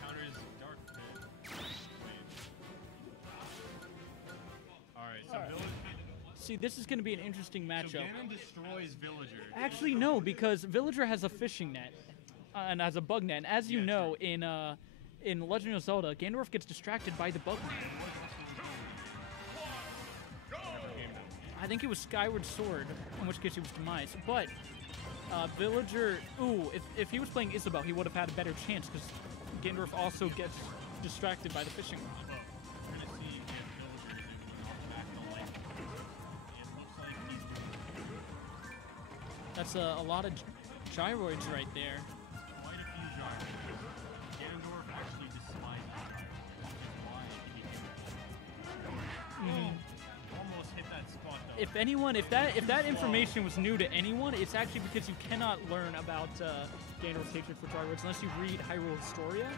counters Dark Pit. Alright, so Villager... See, this is going to be an interesting So matchup. Ganon destroys Villager. Actually, no, because Villager has a fishing net and has a bug net. And as you know, in Legend of Zelda, Ganondorf gets distracted by the bug net. I think it was Skyward Sword, in which case it was Demise. But Villager, if he was playing Isabelle, he would have had a better chance because Ganondorf also gets distracted by the fishing rod. We're going to see if Villager is able to knock back the lightning. It looks like he's doing That's a lot of gyroids right there. quite a few gyros. Ganondorf actually despises gyros, which is why he almost hit that spot though. If anyone, if that information was new to anyone, it's actually because you cannot learn about Ganondorf's hatred for gyroids unless you read Hyrule Historia.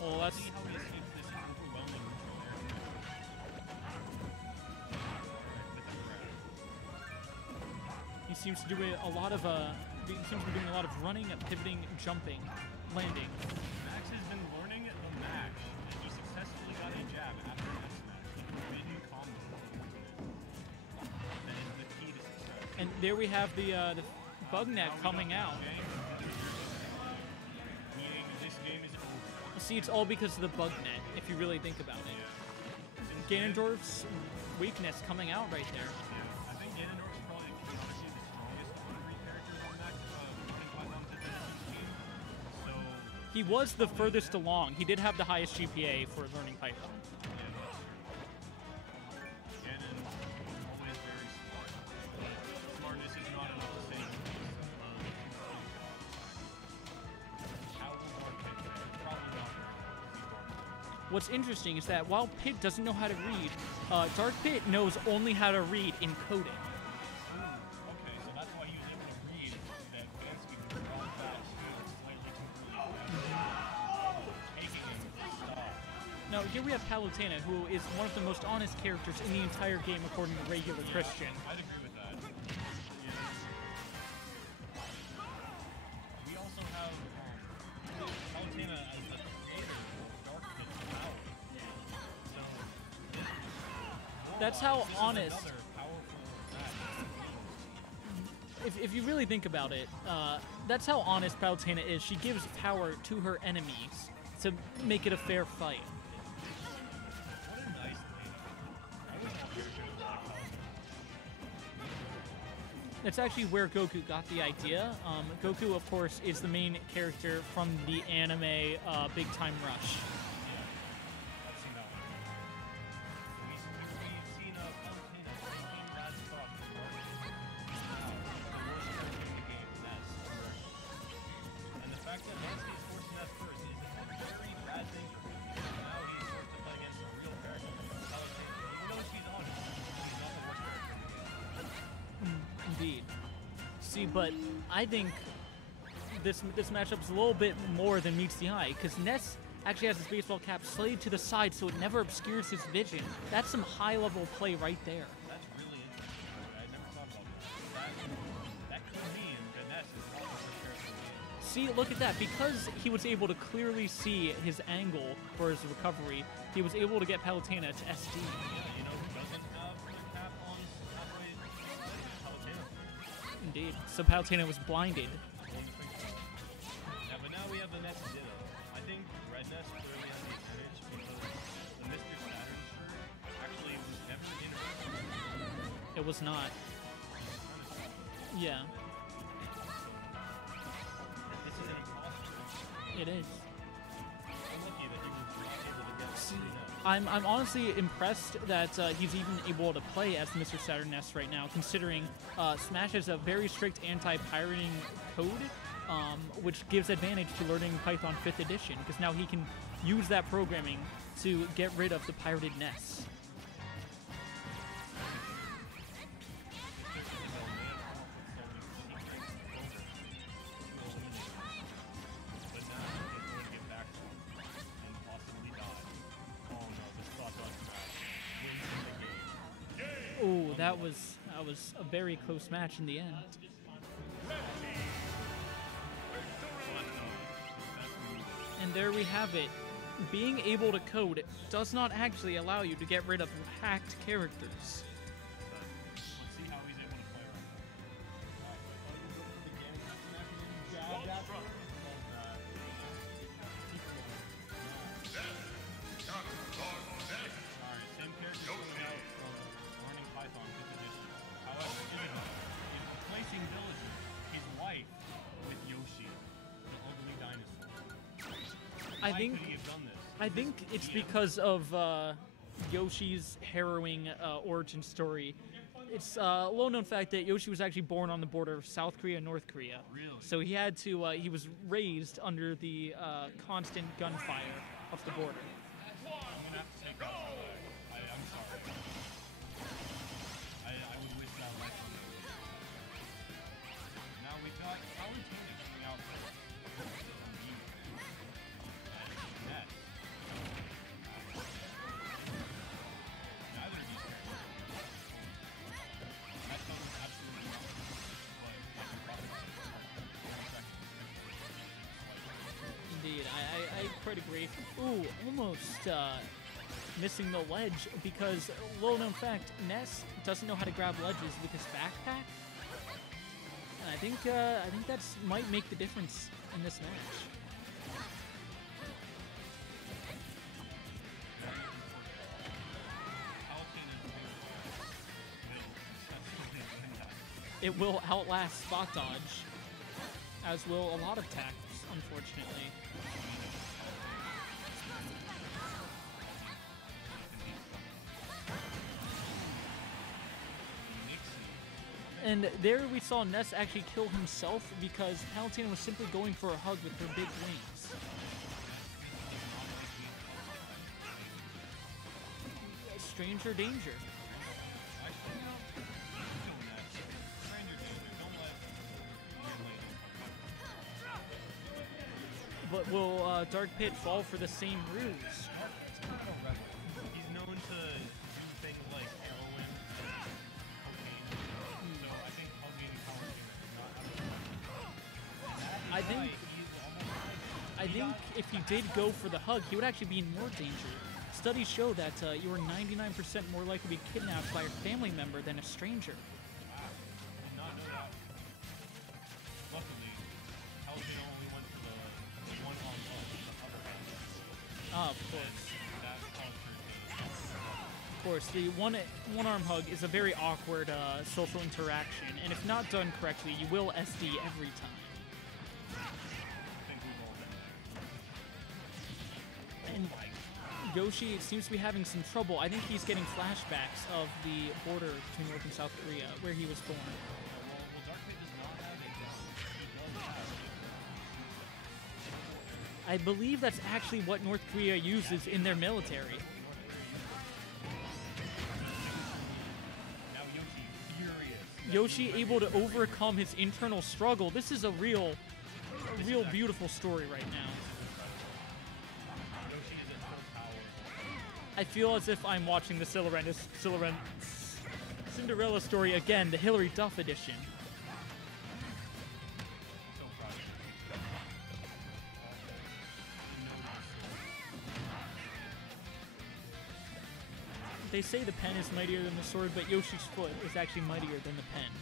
Oh, that's. See how he escapes this overwhelming control area. He seems to do a lot of he seems to be doing a lot of running, pivoting, jumping, landing. Max has been learning the mash, and he successfully got a jab after that smash. The forbidden combo. That is the key to success. And there we have the bug net coming out. This game is over. See, it's all because of the bug net, if you really think about it. Ganondorf's weakness coming out right there. I think Ganondorf's probably honestly the strongest of the three characters on that running Python to this game. So He was the furthest along. He did have the highest GPA for learning Python. Ganon always very smart. Smartness is not enough to save him. How will Dark Pit fare? Probably not very well. What's interesting is that while Pit doesn't know how to read, Dark Pit knows only how to read in coding. Okay, so that's why he was able to read that Vansky was wrong fast, slightly too early. Taking him to stop. Now, here we have Palutena, who is one of the most honest characters in the entire game according to regular Christian. I'd agree with that. Yeah. We also have Palutena as the creator of Dark Pit's power. So, That's how this is honest. another powerful match. If you really think about it, that's how honest Palutena is. She gives power to her enemies to make it a fair fight. What a nice thing. I wish all characters were like Palutena. That's actually where Goku got the idea. Goku, of course, is the main character from the anime Big Time Rush. I've seen that one. We've seen Palutena taking that spot from Dark Pit. The worst character in the game, Ness. And the fact that Vansky is forcing that first is a very bad thing for him. Now he's forced to play against a real character, Palutena. Even though she's honest, she's not the worst character in the game. Indeed. See, but I think this matchup is a little bit more than meets the eye, because Ness actually has his baseball cap slayed to the side so it never obscures his vision. That's some high-level play right there. That's really interesting. I never thought about that. That could mean that Ness is not the worst character in the game. See, look at that. Because he was able to clearly see his angle for his recovery, he was able to get Palutena to SD. You know who doesn't have the cap on halfway? Palutena. Indeed. So Palutena was blinded. Yeah, but now we have the next Ditto. I think Red Ness clearly has the advantage because the Mr. Saturn shirt actually was never in her. It was not. Yeah, This is an imposter. it is. I'm lucky that he was not able to get See, Ness. I'm honestly impressed that he's even able to play as Mr. Saturn Ness right now, considering Smash has a very strict anti-pirating code, which gives advantage to learning Python 5th edition, because now he can use that programming to get rid of the pirated Ness. But now he's going to get back to him and possibly die. Oh no, this thought does smash. Wins the game. Oh, that was That was a very close match in the end. And there we have it. Being able to code does not actually allow you to get rid of hacked characters. Let's see how he's able to play around that. Sorry, same character coming out from learning Python 5th edition. However, Isabel is replacing Villager, his wife, with Yoshi, the ugly dinosaur. I Why think could he have done this? I think it's because of Yoshi's harrowing origin story. It's a well-known fact that Yoshi was actually born on the border of South Korea and North Korea. Really? So he had to. He was raised under the constant gunfire of the border. I'm gonna have to take that. I'm sorry. I would wish that less on them. Now we've got Valentina coming out from Beemo. And Ness. Neither of these characters. That sounds absolutely not. But I can probably Indeed, I quite agree. Ooh, almost missing the ledge because, well-known fact, Ness doesn't know how to grab ledges with his backpack. And I think that's might make the difference in this match. It will outlast spot dodge, as will a lot of attacks, unfortunately. And there we saw Ness actually kill himself because Palutena was simply going for a hug with her big wings. Stranger danger. But will Dark Pit fall for the same ruse? He's known to do things like heroin, cocaine, so I think hugging Palutena is not I think if he did go for the hug, he would actually be in more danger. Studies show that you are 99% more likely to be kidnapped by a family member than a stranger. Wow, I did not know that. Luckily, Palutena only went for the one-on-one, the other hand. Ah, of course. That caused her to... Of course, the one-arm hug is a very awkward social interaction, and if not done correctly, you will SD every time. I think we've all been there. And Yoshi seems to be having some trouble. I think he's getting flashbacks of the border between North and South Korea, where he was born. Well, Dark Pit does not have a gun. He does have I believe that's actually what North Korea uses in their military. Now Yoshi, furious. Yoshi able to overcome his internal struggle. This is a real beautiful story right now. Yoshi is at full power. I feel as if I'm watching the Cinderella story again, the Hilary Duff edition. So proud of you. They say the pen is mightier than the sword, but Yoshi's foot is actually mightier than the pen.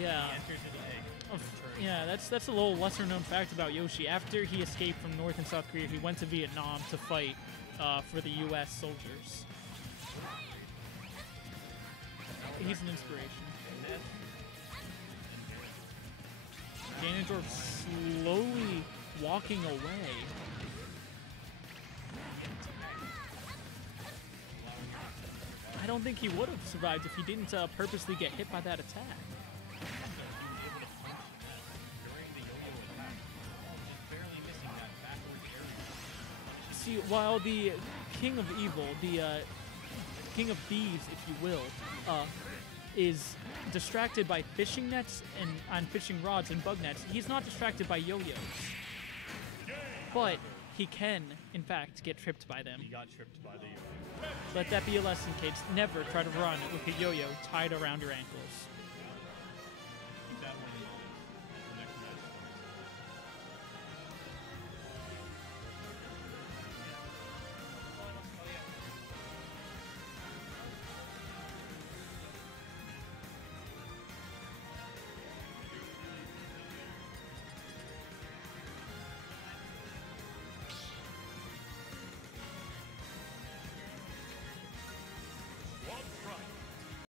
Yeah. Yeah, that's a little lesser known fact about Yoshi. After he escaped from North and South Korea, he went to Vietnam to fight for the U.S. soldiers. He's an inspiration. Ganondorf slowly walking away. I don't think he would have survived if he didn't purposely get hit by that attack. See, while the King of Evil, the King of Thieves, if you will, is distracted by fishing nets and fishing rods and bug nets. He's not distracted by yo-yos. But he can, in fact, get tripped by them. He got tripped by the yo-yo. Let that be a lesson, kids. Never try to run with a yo-yo tied around your ankles.